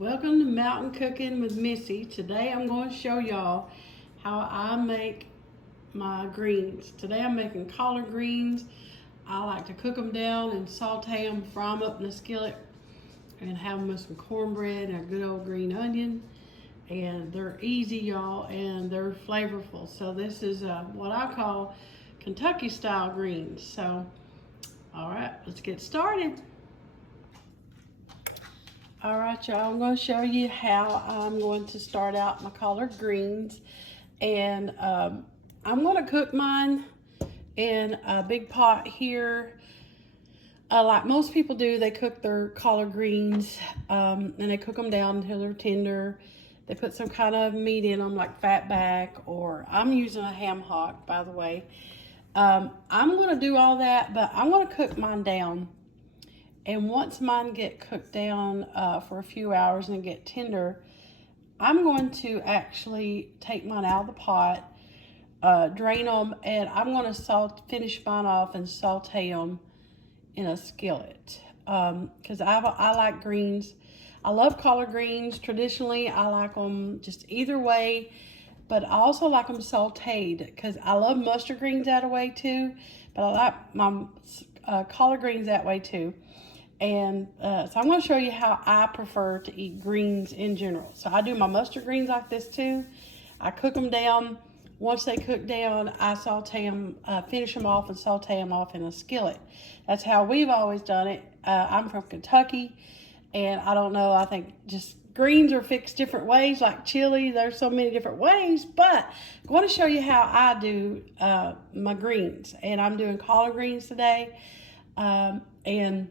Welcome to Mountain Cooking with Missy. Today I'm going to show y'all how I make my greens. Today I'm making collard greens. I like to cook them down and saute them, fry them up in a skillet, and have them with some cornbread and a good old green onion. And they're easy, y'all, and they're flavorful. So this is what I call Kentucky style greens. So, all right, let's get started. All right, y'all, I'm going to show you how I'm going to start out my collard greens. And I'm going to cook mine in a big pot here. Like most people do, they cook their collard greens and they cook them down until they're tender. They put some kind of meat in them, like fat back, or I'm using a ham hock, by the way. I'm going to do all that, but I'm going to cook mine down. And once mine get cooked down for a few hours and get tender, I'm going to actually take mine out of the pot, drain them, and I'm going to finish mine off and saute them in a skillet. Because I like greens. I love collard greens. Traditionally, I like them just either way, but I also like them sauteed because I love mustard greens that way too, but I like my collard greens that way too. And so I'm going to show you how I prefer to eat greens in general. So I do my mustard greens like this too. I cook them down. Once they cook down, I saute them, finish them off and saute them off in a skillet. That's how we've always done it. I'm from Kentucky, and I don't know, I think just greens are fixed different ways, like chili. There's so many different ways, but I want to show you how I do my greens. And I'm doing collard greens today. And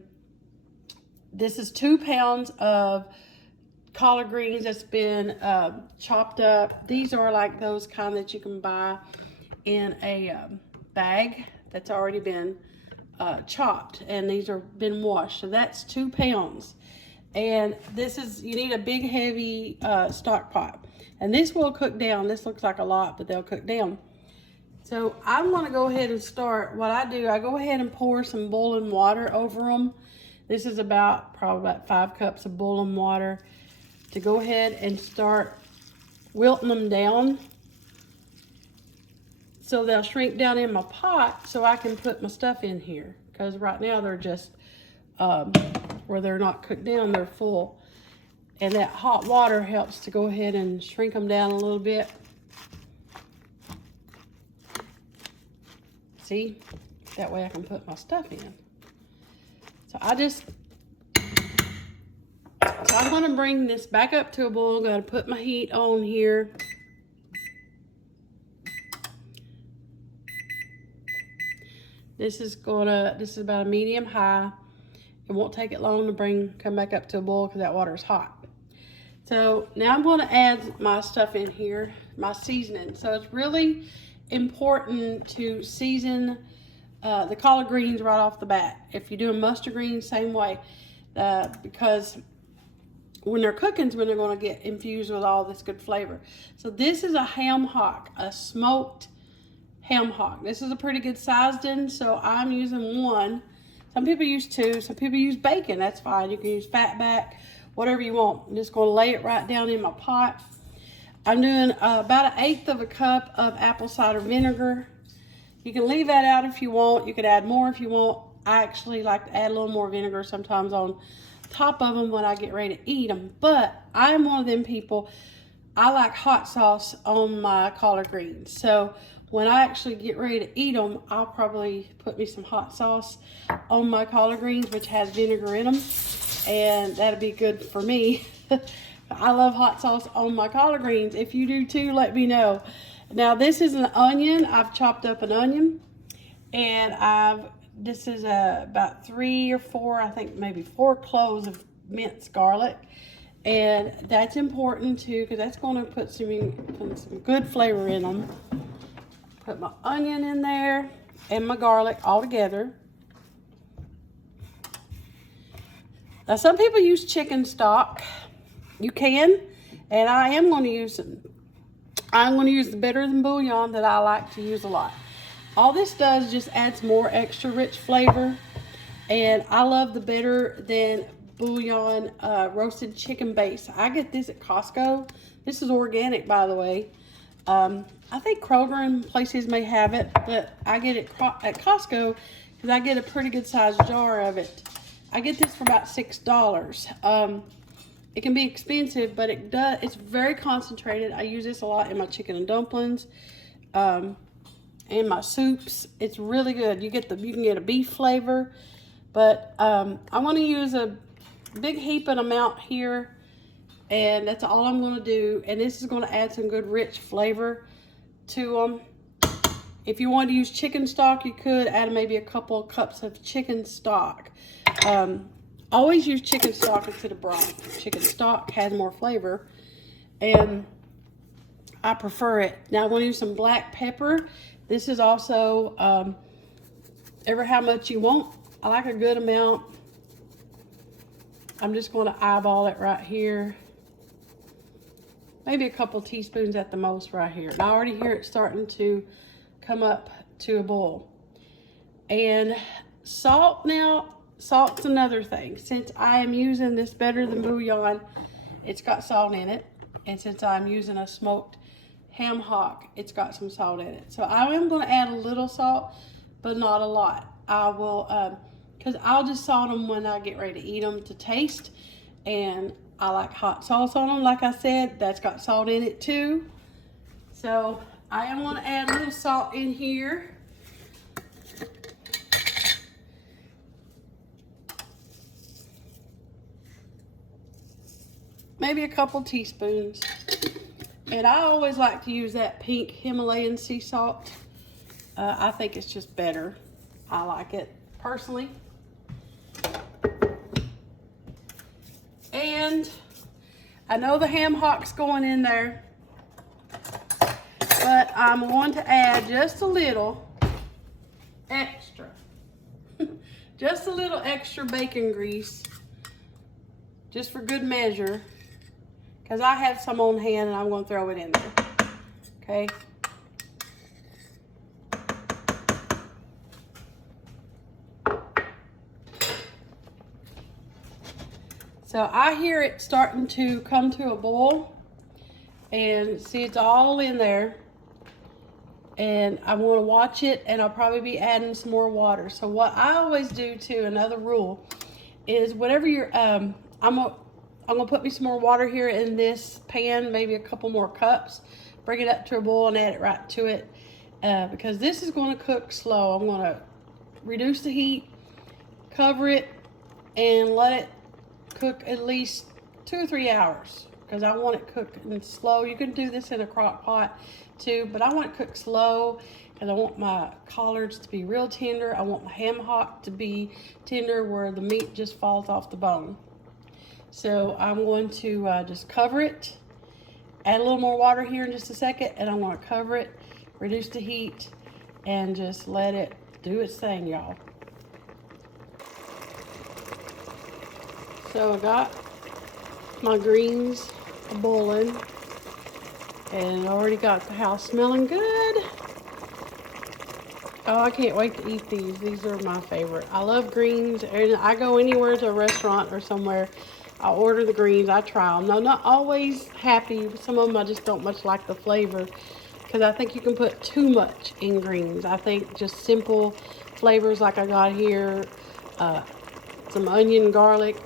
this is 2 pounds of collard greens that's been chopped up. These are like those kind that you can buy in a bag that's already been chopped, and these are been washed. So that's 2 pounds. And this is, you need a big heavy stock pot. And this will cook down. This looks like a lot, but they'll cook down. So I'm gonna go ahead and start. What I do, I go ahead and pour some boiling water over them. This is probably about 5 cups of boiling water to go ahead and start wilting them down so they'll shrink down in my pot so I can put my stuff in here. Because right now they're just, where they're not cooked down, they're full. And that hot water helps to go ahead and shrink them down a little bit. See? That way I can put my stuff in. So I'm going to bring this back up to a boil. I'm going to put my heat on here. This is about a medium high. It won't take it long to come back up to a boil because that water is hot. So now I'm going to add my stuff in here, my seasoning. So it's really important to season the collard greens right off the bat. If you're doing mustard greens, same way, because when they're cooking is when they're going to get infused with all this good flavor. So this is a ham hock, a smoked ham hock. This is a pretty good sized one, so I'm using 1. Some people use 2. Some people use bacon. That's fine. You can use fat back, whatever you want. I'm just going to lay it right down in my pot. I'm doing about 1/8 of a cup of apple cider vinegar. You can leave that out if you want. You could add more if you want. I actually like to add a little more vinegar sometimes on top of them when I get ready to eat them. But I'm one of them people, I like hot sauce on my collard greens. So when I actually get ready to eat them, I'll probably put me some hot sauce on my collard greens, which has vinegar in them. And that'll be good for me. I love hot sauce on my collard greens. If you do too, let me know. Now this is an onion. I've chopped up an onion, and this is about 3 or 4, I think maybe 4 cloves of minced garlic, and that's important too because that's going to put some good flavor in them. Put my onion in there and my garlic all together. Now some people use chicken stock. You can, and I am going to use some. I'm going to use the better than bouillon that I like to use a lot. All this does just adds more extra rich flavor, and I love the better than bouillon roasted chicken base. I get this at Costco. This is organic, by the way. I think Kroger and places may have it, but I get it at Costco because I get a pretty good sized jar of it. I get this for about $6. It can be expensive, but it's very concentrated. I use this a lot in my chicken and dumplings, and my soups. It's really good. You can get a beef flavor, but I'm going to use a big heaping amount here, and that's all I'm going to do. And this is going to add some good rich flavor to them. If you want to use chicken stock, you could add maybe a couple of cups of chicken stock. Always use chicken stock instead of broth. Chicken stock has more flavor, and I prefer it. Now I'm going to use some black pepper. This is also ever how much you want. I like a good amount. I'm just going to eyeball it right here. Maybe a couple teaspoons at the most right here. And I already hear it starting to come up to a boil. And salt now. Salt's another thing. Since I am using this Better Than Bouillon, it's got salt in it. And since I'm using a smoked ham hock, it's got some salt in it. So I am going to add a little salt, but not a lot. I will, because I'll just salt them when I get ready to eat them to taste. And I like hot sauce on them. Like I said, that's got salt in it too. So I am going to add a little salt in here. Maybe a couple teaspoons. And I always like to use that pink Himalayan sea salt. I think it's just better. I like it personally. And I know the ham hock's going in there, but I'm going to add just a little extra. Just a little extra bacon grease, just for good measure. Because I have some on hand and I'm going to throw it in there. Okay. So I hear it starting to come to a boil. And see, it's all in there. And I'm going to watch it, and I'll probably be adding some more water. So what I always do too, another rule, is whatever you're, I'm gonna put me some more water here in this pan, maybe a couple more cups. Bring it up to a boil and add it right to it. Because this is gonna cook slow. I'm gonna reduce the heat, cover it, and let it cook at least 2 or 3 hours. Because I want it cooking slow. You can do this in a crock pot too, but I want it cooked slow. Because I want my collards to be real tender. I want my ham hock to be tender where the meat just falls off the bone. So I'm going to just cover it, add a little more water here in just a second, and I'm going to cover it, reduce the heat, and just let it do its thing, y'all. So I got my greens boiling, and I already got the house smelling good. Oh, I can't wait to eat these. These are my favorite. I love greens, and I go anywhere to a restaurant or somewhere, I order the greens, I try them. No, not always happy. Some of them I just don't much like the flavor because I think you can put too much in greens. I think just simple flavors like I got here, some onion, garlic,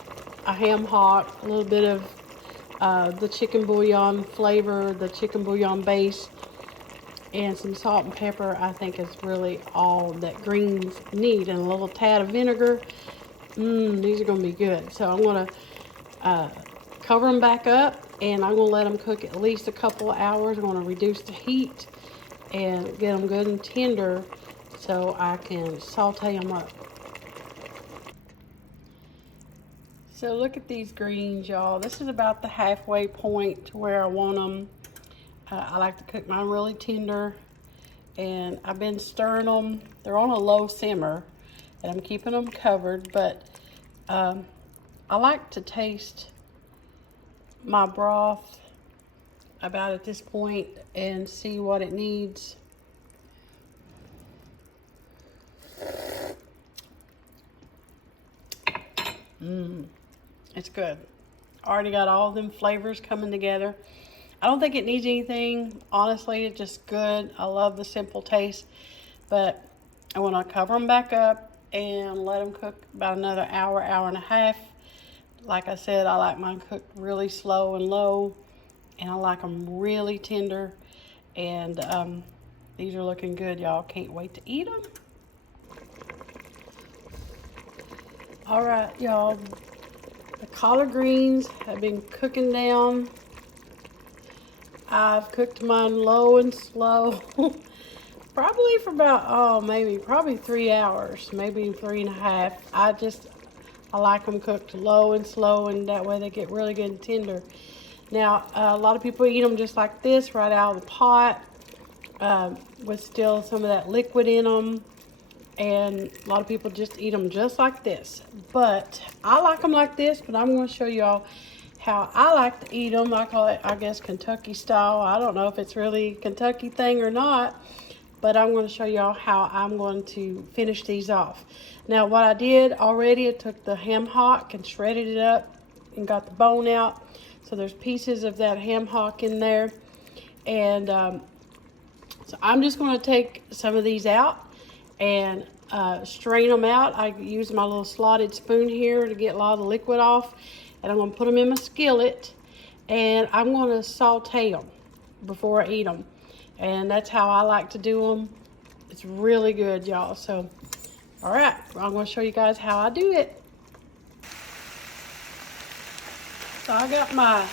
a ham hock, a little bit of the chicken bouillon flavor, the chicken bouillon base, and some salt and pepper, I think is really all that greens need. And a little tad of vinegar. These are going to be good. So I'm going to cover them back up, and I'm going to let them cook at least a couple of hours. I'm going to reduce the heat and get them good and tender so I can saute them up. So look at these greens, y'all. This is about the halfway point to where I want them. I like to cook mine really tender, and I've been stirring them. They're on a low simmer, and I'm keeping them covered, but I like to taste my broth about at this point and see what it needs. It's good. Already got all them flavors coming together. I don't think it needs anything. Honestly, it's just good. I love the simple taste. But I want to cover them back up and let them cook about another hour, hour and a half. Like I said, I like mine cooked really slow and low. And I like them really tender. And these are looking good, y'all. Can't wait to eat them. All right, y'all. The collard greens have been cooking down. I've cooked mine low and slow. Probably for about, probably 3 hours, maybe 3.5. I like them cooked low and slow, and that way they get really good and tender. Now, a lot of people eat them just like this, right out of the pot, with still some of that liquid in them. And a lot of people just eat them just like this. But I like them like this, but I'm going to show y'all how I like to eat them. I call it, I guess, Kentucky style. I don't know if it's really a Kentucky thing or not, but I'm going to show y'all how I'm going to finish these off. Now, what I did already, I took the ham hock and shredded it up and got the bone out. So there's pieces of that ham hock in there. And so I'm just going to take some of these out and strain them out. I use my little slotted spoon here to get a lot of the liquid off. And I'm going to put them in my skillet. And I'm going to saute them before I eat them. And that's how I like to do them. It's really good, y'all. So, all right. I'm going to show you guys how I do it. So I got my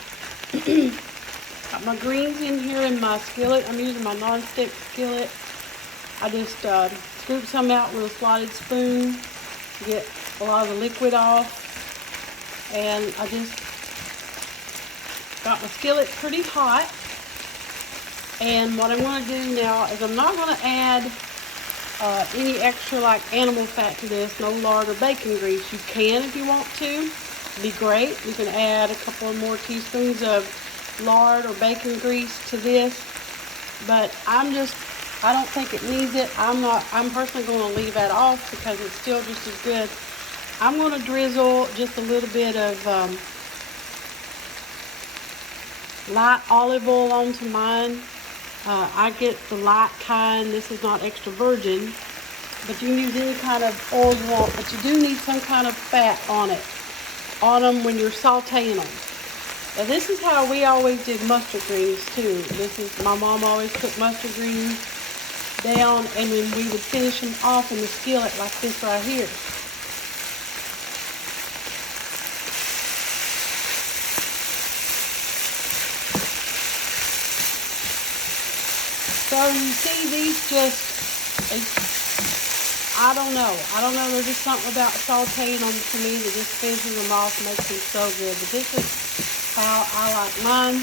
greens in here in my skillet. I'm using my non-stick skillet. I just scoop some out with a slotted spoon to get a lot of the liquid off. And I just got my skillet pretty hot. And what I'm going to do now is I'm not going to add any extra like animal fat to this, no lard or bacon grease. You can if you want to. It'd be great. You can add a couple of more teaspoons of lard or bacon grease to this. But I don't think it needs it. I'm personally going to leave that off because it's still just as good. I'm going to drizzle just a little bit of light olive oil onto mine. I get the light kind. This is not extra virgin, but you can use any kind of oil you want, but you do need some kind of fat on them when you're sauteing them. Now this is how we always did mustard greens too. My mom always put mustard greens down, and then we would finish them off in the skillet like this right here. So you see these I don't know. There's just something about sauteing them to me that just finishes them off, makes them so good. But this is how I like mine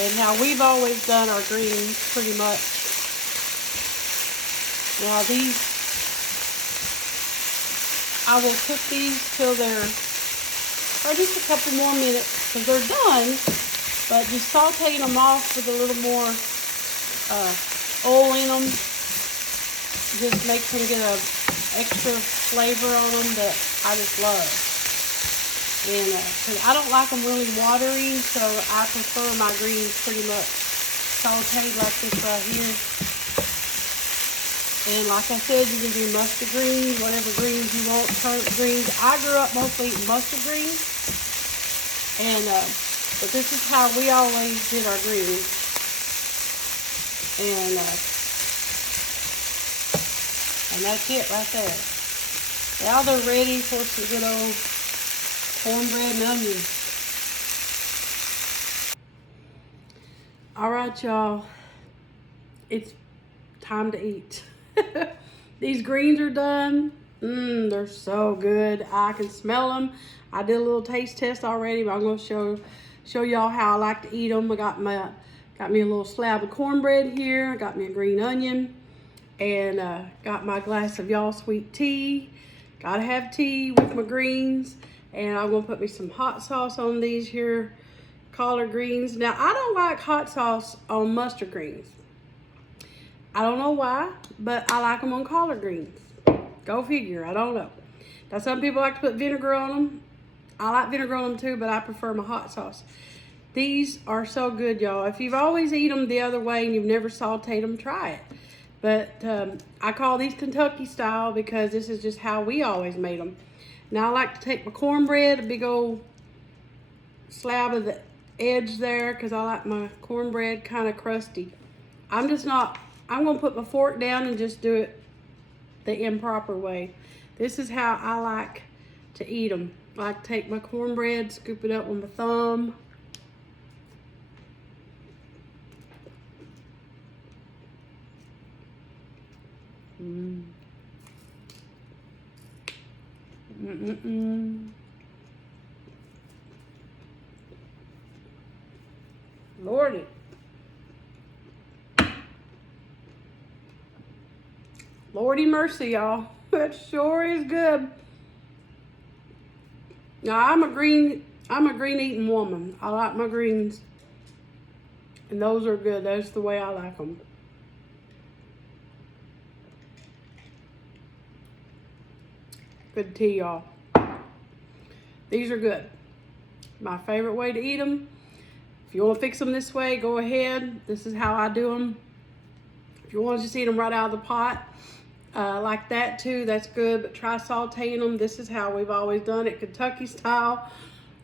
and how we've always done our greens pretty much. Now these, I will cook these till they're, just a couple more minutes because they're done. But just sauteing them off with a little more oil in them just makes them get a extra flavor on them that I just love. And cause I don't like them really watery, so I prefer my greens pretty much sauteed like this right here. And like I said, you can do mustard greens, whatever greens you want, turnip greens. I grew up mostly eating mustard greens, and but this is how we always did our greens. And that's it right there. Now they're ready for some good old cornbread and onions. All right, y'all. It's time to eat. These greens are done. They're so good. I can smell them. I did a little taste test already, but I'm going to show y'all how I like to eat them. I got me a little slab of cornbread here. I got me a green onion. And got my glass of y'all sweet tea. Gotta have tea with my greens. And I'm gonna put me some hot sauce on these here collard greens. Now, I don't like hot sauce on mustard greens. I don't know why, but I like them on collard greens. Go figure, I don't know. Now, some people like to put vinegar on them. I like vinegar on them too, but I prefer my hot sauce. These are so good, y'all. If you've always eaten them the other way and you've never sauteed them, try it. But I call these Kentucky style because this is just how we always made them. Now I like to take my cornbread, a big old slab of the edge there, because I like my cornbread kind of crusty. I'm gonna put my fork down and just do it the improper way. This is how I like to eat them. I like to take my cornbread, scoop it up with my thumb. Lordy. Lordy mercy, y'all. That sure is good. Now I'm a green eating woman. I like my greens. And those are good. That's the way I like them. Good tea, y'all. These are good. My favorite way to eat them. If you want to fix them this way, go ahead. This is how I do them. If you want to just eat them right out of the pot, like that too, that's good. But try sauteing them. This is how we've always done it, Kentucky style.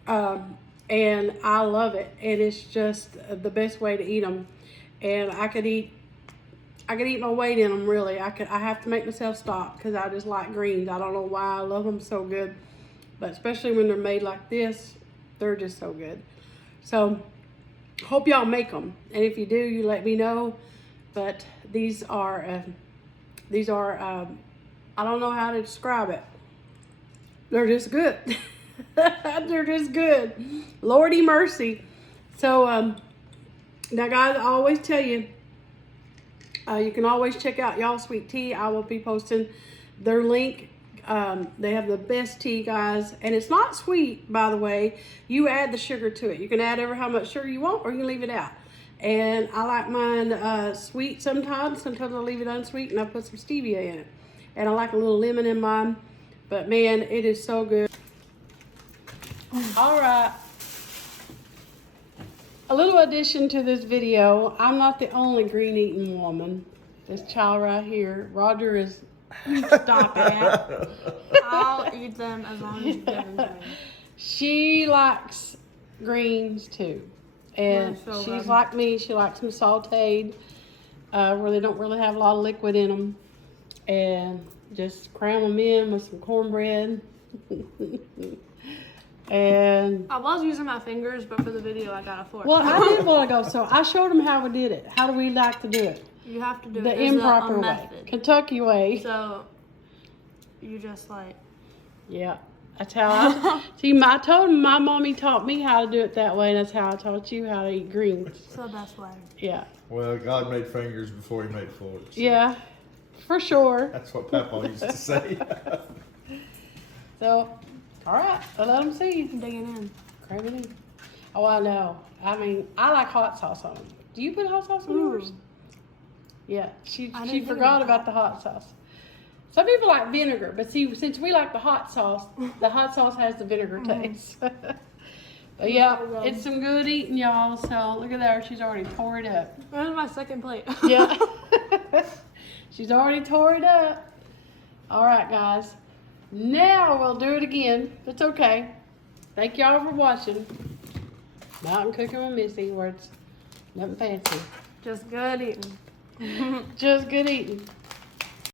And I love it. And it's just the best way to eat them. And I could eat my weight in them, really. I have to make myself stop because I just like greens. I don't know why I love them so good. But especially when they're made like this, they're just so good. So, hope y'all make them. And if you do, you let me know. But these are I don't know how to describe it. They're just good. They're just good. Lordy mercy. So, now guys, I always tell you, you can always check out Y'all Sweet Tea. I will be posting their link. They have the best tea, guys. And it's not sweet, by the way. You add the sugar to it. You can add ever how much sugar you want, or you can leave it out. And I like mine sweet sometimes. Sometimes I leave it unsweet and I put some stevia in it. And I like a little lemon in mine. But man, it is so good. All right. A little addition to this video. I'm not the only green eating woman. This child right here, Roger, is stop at. I'll eat them as long as you give them to me. She likes greens too. And so she's good. like me. She likes them sauteed, where they don't really have a lot of liquid in them. And just cram them in with some cornbread. And I was using my fingers, but for the video, I got a fork. well, I did a while ago, so I showed them how we did it. How do we like to do it? You have to do The it. There's improper a way, method. Kentucky way. So, you just like... Yeah, that's how I... See, I told them my mommy taught me how to do it that way, and that's how I taught you how to eat greens. It's the best way. Yeah. Well, God made fingers before he made forks. So Yeah, for sure. that's what Papa used to say. So, all right, I'll let them see. Digging in. Cram it in. Oh, I know. I mean, I like hot sauce on them. Do you put hot sauce on yours? Yeah, she I didn't think forgot about about the hot sauce. Some people like vinegar, but see, since we like the hot sauce has the vinegar taste. But yeah, it's some good eating, y'all. So look at there, she's already tore it up. That was my second plate. Yeah, she's already tore it up. All right, guys. Now we'll do it again. It's okay. Thank y'all for watching. Mountain Cooking with Missy, where it's nothing fancy. Just good eating. Just good eating.